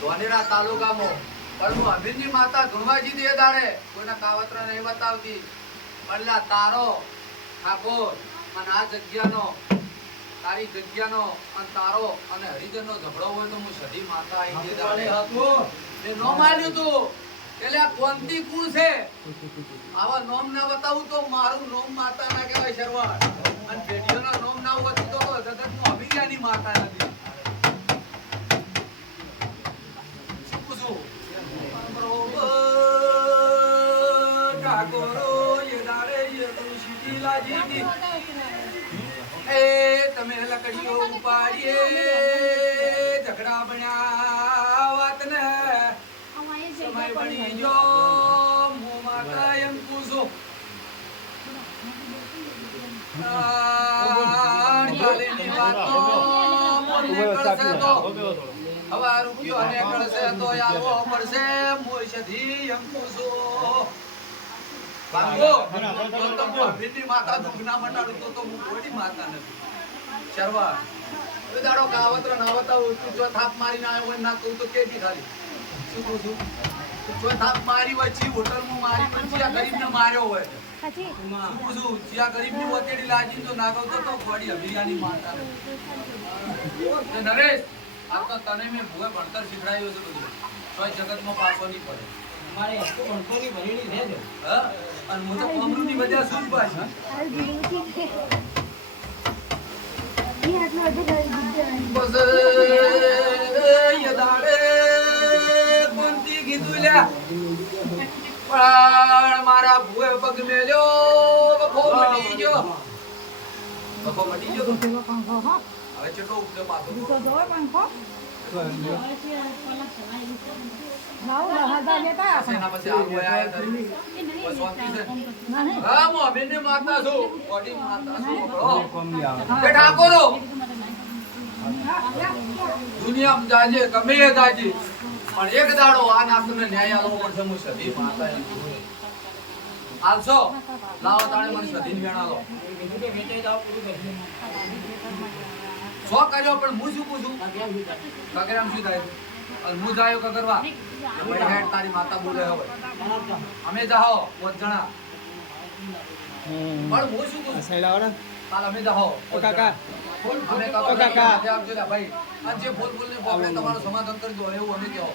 ધોનેરા તાલુકામાં પણ અભિનની માતા ધુણવાજી દે દાડે કોઈના કાવતરા નહીં બતાવતી પણ તારો ઠાકોર અને આ જગ્યાનો તારી જગ્યાનો અને તારો અને હરિજનનો ઝઘડો હોય તો હું સધી માતા આવી દે દાડે હતો એ નો માન્યું તું એટલે આ કોંતી કુળ છે આવા નોમ ના બતાવું તો મારું નોમ માતા ના કહેવાય શરૂઆત અને પેઢીઓના નોમ ના બતાવું તો જગતનું અભિજ્ઞાની માતા નથી તમે લકડીઓ ઉપાડીએ ઝઘડા બન્યા વાત ને સમય બની જો મો માતા એમ પૂછો કાલેની વાતો મને કળશે તો હવા રૂપિયો અને કળશે તો આવો પડશે મોશધી એમ પૂછો બાંગો તો અભિની માતા દુખના મટાડું તો હું કોઈની માતા નથી શર્વા એ દાડો કાવત્ર ના બતાવું તું જો થાપ મારીને આવ્યો હોય ના કહું તો કેટી ખાલી શું કહું છું જો થાપ મારી વચ્ચી હોટલમાં મારી પછી આ ગરીબને માર્યો હોય શું પૂછું જ્યાં ગરીબની વતેડી લાજી તો ના કહું તો ખોડી અભિયાની માતા નથી નરેશ આ તો તને મેં ભૂએ ભણતર શીખડાયું છે બધું કોઈ જગતમાં પાછો નહીં પડે મારે હસ્તો ભણતરની ભરેલી છે હા અને હું તો કોમરૂની વજહ શું પાછ બસ યદાડે કોંતી કીધું લ્યા પણ મારા ભૂએ પગ મેલ્યો બફો મટી ગયો હવે ચેટલો ઉપડે પાછો દુનિયા જાજે ગમે જાજે પણ એક દાડો આ નાતને ન્યાય આલવો પડશે હું સધી માતા આલશો લાવો તાણે મને સધી વેણાલો સો કર્યો પણ હું શું પૂછું કગરામ શું થાય અને હું જાયો કગરવા હેડ તારી માતા બોલે હવે અમે જાઓ પોત જણા પણ હું શું પૂછું સૈલાવડા કાલ અમે જાઓ કાકા અમે કાકા આપજો લે ભાઈ આ જે બોલ બોલને આપણે તમારું સમાધાન કરજો એવું અમે કહો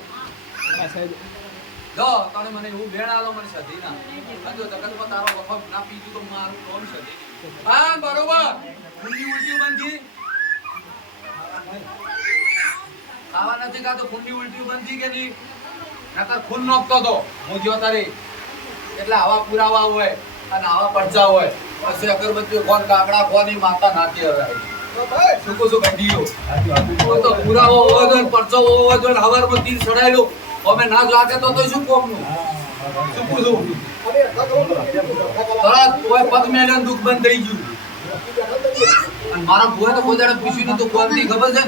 જો તારે મને એવું બેણ આલો મને સધી ના જો જગતમાં તારો વફા ના પીજું તો મારું કોણ સધી હા બરોબર ઉલટી ઉલટી બંધી ખાવા નથી ખાતો ખૂનની ઉલટી બંધી કે નહીં નકર ખૂન નોખતો તો હું જો તારી એટલે આવા પુરાવા હોય અને આવા પડચા હોય પછી અગરબત્તી કોણ કાકડા કોની માતા નાતી હવે શું કહું છું ગંડીઓ તો પુરાવો હોવો જોઈએ પડચો હોવો જોઈએ હવારમાં તીર ચડાયેલું અમે ના લાગે તો શું કોમનું શું પૂછું તરત કોઈ પગ મેલે દુઃખ બંધ થઈ ગયું મારા ભૂએ તો કોઈ દાડે પૂછ્યું નતું કોણથી ખબર છે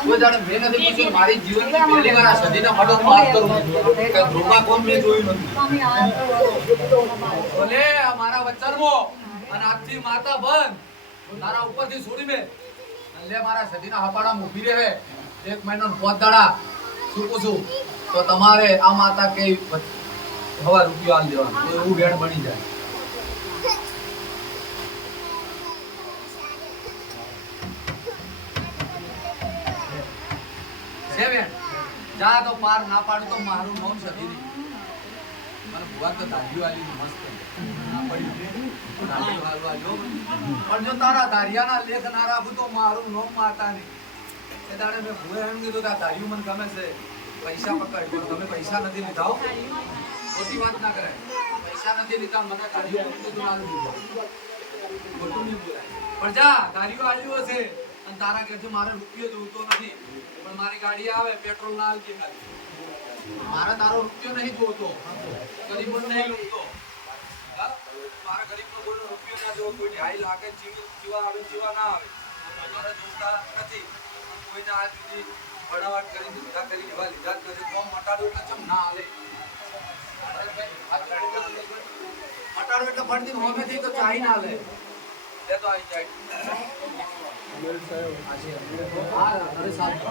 કોઈ દાડે મેં નથી પૂછ્યું મારી જીવનની પહેલી વાર આ સદીના મડો વાત કરું કે ધ્રુવા કોણ મેં જોયું નથી ભલે આ મારા વચરમો અને આજથી માતા બંધ તારા ઉપરથી છોડી મે લે મારા સદીના હપાડા ઊભી રહે એક મહિનો પોતાડા શું પૂછું તો તમારે આ માતા કે હવા રૂપિયો આલ દેવાનો એવું વેણ બની જાય જા તો પાર ના પાડ તો મારું નામ સધી નહીં મને ભુવા તો દાઢી વાલી મસ્ત ના પડ્યું દાઢી વાલવા જો પણ જો તારા દાઢિયાના લેખ ના રાખું તો મારું નામ માતા નહીં એ દાડે મેં ભુએ એમ કીધું કે આ દાઢિયું મને ગમે છે પૈસા પકડ પણ તમે પૈસા નથી લીધા હો ખોટી વાત ના કરે પૈસા નથી લીધા મને દાઢિયું કીધું ના લીધું ખોટું નહીં બોલાય પણ જા દાઢિયું આલ્યું હશે અને તારા ઘરથી મારે રૂપિયો જોઈતો નથી પણ મારી ગાડી આવે પેટ્રોલ ના આવજે ખાલી મારા તારો રૂપિયો નહીં જોતો ગરીબ નહીં લૂટતો મારા ગરીબ નો કોઈ રૂપિયો ના જોવો કોઈ ઢાઈ લાગે જીવા આવે જીવા ના આવે મારા જોતા નથી કોઈને આ સુધી ભણાવટ કરી ધંધા કરી એવા લીધા કરી કોમ મટાડો એટલે ચમ ના હાલે મટાડો એટલે ભણતી હોમેથી તો ચાહી ના હાલે લે તો આવી જાય હા અરે સાહેબ